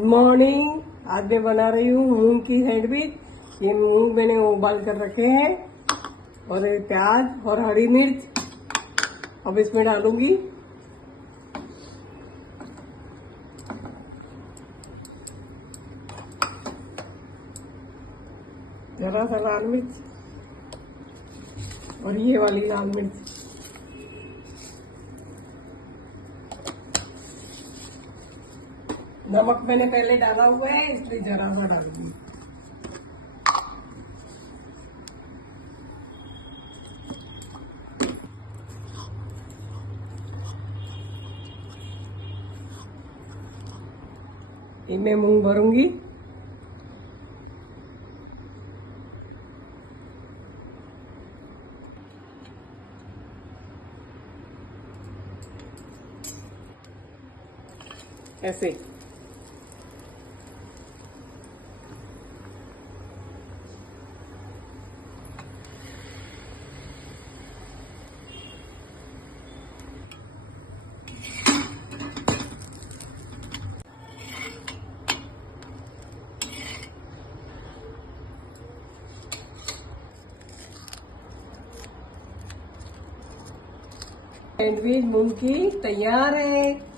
Good morning. आज मैं बना रही हूँ मूंग की सैंडविच। ये मूंग मैंने उबाल कर रखे हैं और प्याज और हरी मिर्च अब इसमें डालूंगी। जरा सा लाल मिर्च और ये वाली लाल मिर्च। नमक मैंने पहले डाला हुआ है इसलिए जरा सा डालूंगी। इनमें मूंग भरूंगी। ऐसे सैंडविच मूंग की तैयार है।